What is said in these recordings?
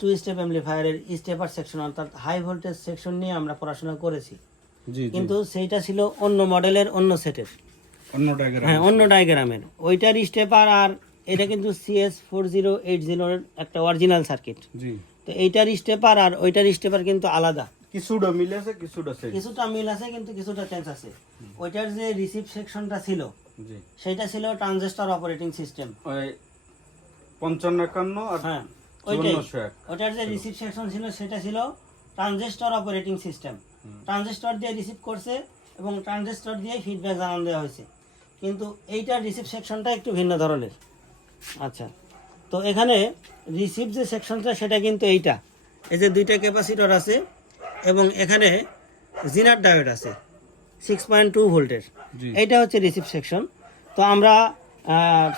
Two step অ্যাম্পলিফায়ারের stepper section অর্থাৎ high voltage section নিয়ে আমরা পড়াশোনা করেছি, কিন্তু সেইটা ছিল অন্য মডেলের, অন্য সেটের, অন্য ডায়াগ্রামের। ওইটার স্টেপার আর এটা কিন্তু CS4080 এর একটা অরিজিনাল সার্কিট। তো এইটার স্টেপার আর ওইটার স্টেপার কিন্তু আলাদা, কিছুটা মিল আছে, কিছুটা মিল আছে কিন্তু কিছুটা চেঞ্জ আছে। ওইটার যে রিসিভ সেকশনটা ছিল সেটা ছিল ট্রানজিস্টর অপারেটিং সিস্টেম 5551 আর হ্যাঁ, ওইটার যে রিসিভ সেকশন ছিল সেটা ছিল ট্রানজিস্টর অপারেটিং সিস্টেম। ট্রানজিস্টর দিয়ে রিসিভ করছে এবং ট্রানজিস্টর দিয়ে ফিডব্যাক জানানো দেওয়া হয়েছে, কিন্তু এইটার রিসিভ সেকশনটা একটু ভিন্ন ধরনের। আচ্ছা, তো এখানে রিসিভ যে সেকশনটা সেটা কিন্তু এইটা, এই যে দুইটা ক্যাপাসিটর আছে এবং এখানে জিনার ডায়োড আছে 6.2 ভোল্টের, এইটা হচ্ছে রিসিভ সেকশন। তো আমরা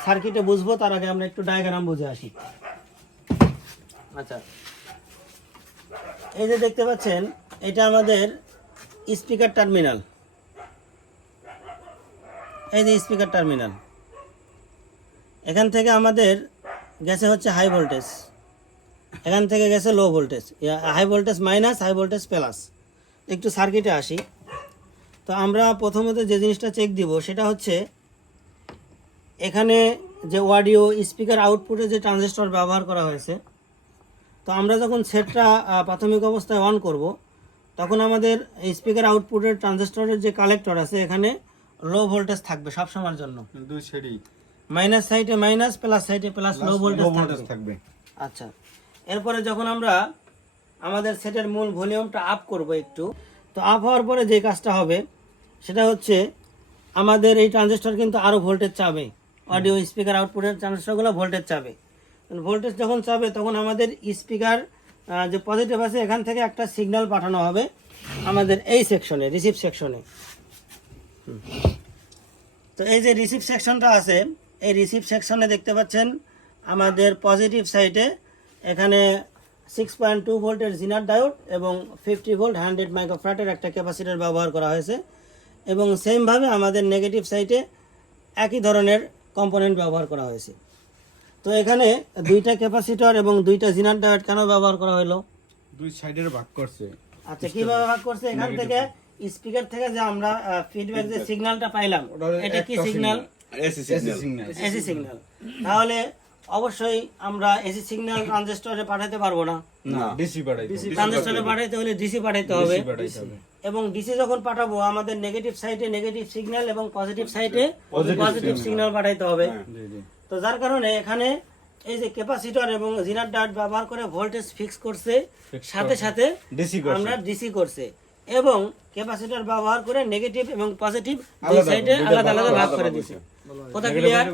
সার্কিটে বুঝবো তার আগে আমরা একটু ডায়াগ্রাম বুঝে আসি। আচ্ছা, এই যে দেখতে পাচ্ছেন এটা আমাদের স্পিকার টার্মিনাল, এই যে স্পিকার টার্মিনাল। এখান থেকে আমাদের গেছে হচ্ছে হাই ভোল্টেজ, এখান থেকে গেছে low voltage, high voltage minus, high voltage plus. একটু সার্কিটে আসি। তো আমরা প্রথমত যে জিনিসটা চেক দিব সেটা হচ্ছে এখানে যে অডিও স্পিকার আউটপুটে যে ট্রানজিস্টর ব্যবহার করা হয়েছে। তো আমরা যখন সেটটা প্রাথমিক অবস্থায় অন করব তখন আমাদের স্পিকার আউটপুটের ট্রানজিস্টরের যে কালেক্টর আছে এখানে লো ভোল্টেজ থাকবে সব সময়ের জন্য, দুই সাইডেই মাইনাস সাইডে মাইনাস, প্লাস সাইডে প্লাস, লো ভোল্টেজ থাকবে। আচ্ছা, এরপরে যখন আমরা আমাদের সেটের মূল ভলিউমটা আপ করব একটু, তো আপ হওয়ার পরে যে কাজটা হবে সেটা হচ্ছে আমাদের এই ট্রানজিস্টর কিন্তু আরও ভোল্টেজ চাবে, অডিও স্পিকার আউটপুটের ট্রানজিস্টরগুলো ভোল্টেজ চাবে। ভোল্টেজ যখন চাবে তখন আমাদের স্পিকার যে পজিটিভ আছে এখান থেকে একটা সিগন্যাল পাঠানো হবে আমাদের এই সেকশনে, রিসিভ সেকশনে। তো এই যে রিসিভ সেকশনটা আছে, এই রিসিভ সেকশনে দেখতে পাচ্ছেন আমাদের পজিটিভ সাইডে এখানে 6.2 ভোল্টের জিনার ডায়োড এবং 50 ভোল্ট 100 মাইক্রোফ্যারাডের একটা ক্যাপাসিটর ব্যবহার করা হয়েছে, এবং সেমভাবে আমাদের নেগেটিভ সাইডে একই ধরনের কম্পোনেন্ট ব্যবহার করা হয়েছে। তো এখানে দুইটা ক্যাপাসিটর এবং দুইটা জিনার ডায়োড কেন ব্যবহার করা হলো? দুই সাইডের ভাগ করছে। আচ্ছা, কিভাবে ভাগ করছে? এখান থেকে স্পিকার থেকে যে আমরা ফিডব্যাক যে সিগন্যালটা পাইলাম এটা কি সিগন্যাল? AC signal. তাহলে অবশ্যই আমরা এসি সিগন্যাল ট্রানজিস্টরে পাঠাতে পারবো না, ডিসি পাঠাইতে হবে। ট্রানজিস্টরে পাঠাইতে হলে ডিসি পাঠাইতে হবে, এবং ডিসি যখন পাঠাবো আমাদের নেগেটিভ সাইডে নেগেটিভ সিগন্যাল এবং পজিটিভ সাইডে পজিটিভ সিগন্যাল পাঠাইতে হবে। তো যার কারণে এখানে এই যে ক্যাপাসিটর এবং জিনার ডায়োড ব্যবহার করে ভোল্টেজ ফিক্স করছে, সাথে সাথে আমরা ডিসি করছে, এবং ক্যাপাসিটর ব্যবহার করে নেগেটিভ এবং পজিটিভ দুই সাইডে আলাদা আলাদা ভাগ করে দিয়েছে। কথা ক্লিয়ার?